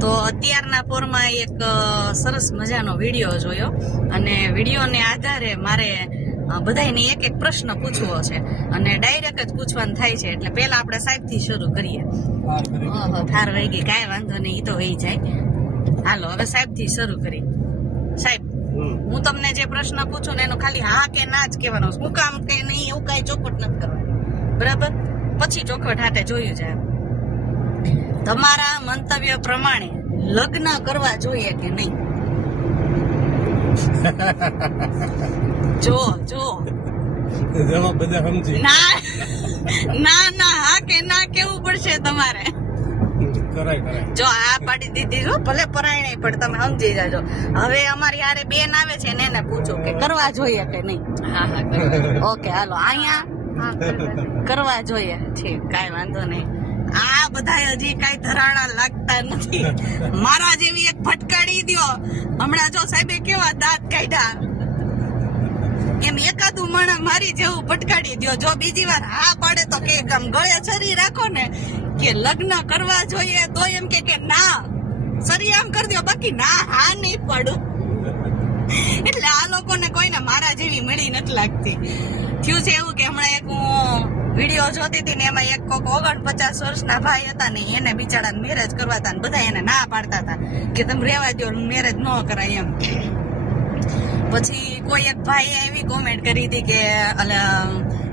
તો અત્યારના પોરમાં એક સરસ મજાનો વિડીયો જોયો અને વિડીયોને આધારે મારે બધાને એક એક પ્રશ્ન પૂછવો છે અને ડાયરેક્ટ જ પૂછવાનું થાય છે. એટલે પહેલા આપણે સાહેબથી શરૂ કરીએ. થાર વહી ગઈ, કાંઈ વાંધો નહીં, ઈ તો વહી જાય. હાલો હવે સાહેબથી શરૂ કરી. સાહેબ, હું તમને જે પ્રશ્ન પૂછું ને એનો ખાલી હા કે ના જ કહેવાનો. શું કામ કે નહીં એવું કાંઈ ચોખવટ નથી કરવાની, બરાબર? પછી ચોખવટ હાટે જોયું જાય. તમારા મંતવ્ય પ્રમાણે લગ્ન કરવા જોઈએ કે નહીં? જો બધા સમજી. ના હા કે ના કેવું પડશે તમારે. જો આ પાડી દીધી જો, ભલે પરાયણે પણ તમે સમજી જાજો. હવે અમારી હારે બેન આવે છે ને એને પૂછો કે કરવા જોઈએ કે નહીં. હા ઓકે હાલો, અહીંયા કરવા જોઈએ. ઠીક, કાંઈ વાંધો નહીં. આ બધા હજી કઈ ધરાણા લાગતા નથી. મારા જેવી એક ફટકાડી દ્યો. હમણાં જો સાહેબે કેવા દાંત કાઢ્યા, એમ એકાદું મણ મારી જેવું ફટકાડી દ્યો. જો બીજી વાર હા પાડે તો કે આમ ગળે છરી રાખો ને કે લગ્ન કરવા જોઈએ તો એમ કે ના સરી આમ કરી દો, બાકી ના હા નહીં પાડું. એટલે આ લોકોને કોઈને મારા જેવી મળી નથી લાગતી. થયું છે એવું કે હમણાં એક હું વિડીયો જોતી હતી ને એમાં એક કોક 49 વર્ષના ભાઈ હતા ને એને બિચારાને મેરેજ કરવા હતા ને બધા એને ના પાડતા હતા કે તમે રેવા દો, મેરેજ ન કરાય એમ. પછી કોઈ એક ભાઈએ એવી કોમેન્ટ કરી હતી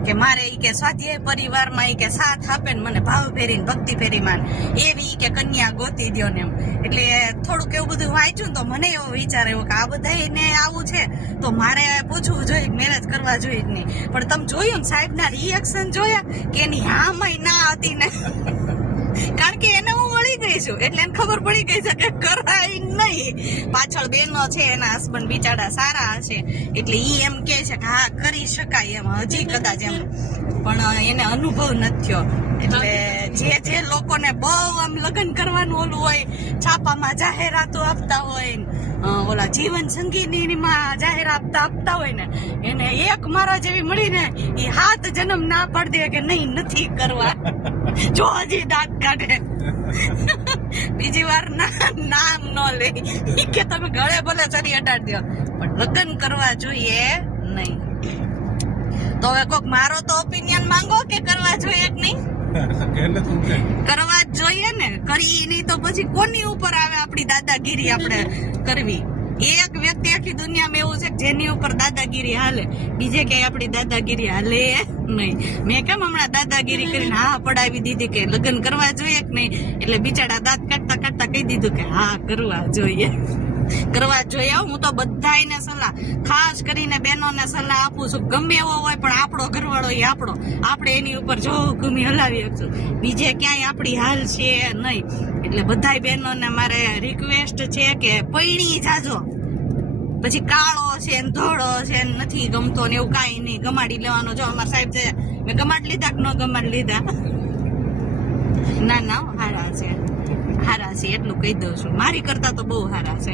કે મારે ઈ કે સ્વાધ્યાય પરિવારમાં ઈ કે સાથ આપે ને મને ભાવ ફેરીને ભક્તિ ફેરીમાં એવી કે કન્યા ગોતી દ્યો ને એમ. એટલે થોડુંક એવું બધું વાંચ્યું ને તો મને એવો વિચાર આવ્યો કે આ બધાને આવું છે તો મારે પૂછવું જોઈએ, મેરેજ કરવા જોઈએ જ નહીં. પણ તમે જોયું ને સાહેબના રિએક્શન જોયા કે એની હામાં ના હતી ને, કારણ કે એને હું વળી ગઈ છું એટલે એને ખબર પડી ગઈ છે કે કરાય નહીં. પાછળ બેનો છે, એના હસબન્ડ બિચારા સારા હશે એટલે ઈ એમ કે છે કે હા કરી શકાય એમ, હજી કદાચ એમ, પણ એને અનુભવ નથી થયો. એટલે જે લોકોને બહુ આમ લગ્ન કરવાનું ઓલું હોય, છાપામાં જાહેરાતો આપતા હોય, ઓલા જીવન સંગીનીમાં જાહેરાત આપતા હોય ને, એને એક મારા જેવી મળીને એ 7 જન્મ ના પાડી દે કે નહીં નથી કરવા. જો હજી દાંત કાઢે, બીજી વાર નામ ન લે કે તમે ગળે ભલે ચરી અટાડી દો પણ લગ્ન કરવા જોઈએ નહીં. તો હવે કોક મારો તો ઓપિનિયન માંગો કે કરવા જોઈએ કે નહીં? કરવા જ જોઈએ ને. કરી નહીં તો પછી કોની ઉપર આવે આપણી દાદાગીરી આપણે કરવી? એક વ્યક્તિ આખી દુનિયામાં એવું છે જેની ઉપર દાદાગીરી હાલે, બીજે ક્યાંય આપણી દાદાગીરી હાલે નહીં. મેં કેમ હમણાં દાદાગીરી કરીને હા પડાવી દીધી કે લગ્ન કરવા જોઈએ કે નહીં, એટલે બિચારા દાંત કાઢતા કહી દીધું કે હા કરવા જોઈએ. કરવા જોઈએ. હું તો બધાને સલાહ, ખાસ કરીને બહેનોને સલાહ આપું છું, ગમે એવો હોય પણ આપણો ઘરવાળો એ આપણે એની ઉપર જો ગમી હલાવી શકશું, બીજે ક્યાંય આપણી હાલ છે નહીં. એટલે બધા બહેનોને મારે રિક્વેસ્ટ છે કે પૈણી જાજો. પછી કાળો છે ને ધોળો છે ને નથી ગમતો ને એવું કાંઈ નહીં, ગમાડી લેવાનો. જો અમારા સાહેબ છે, મેં ગમાડી લીધા કે ન ગમાડી લીધા? ના હારા છે એટલું કહી દઉં છું. મારી કરતા તો બહુ હારા છે.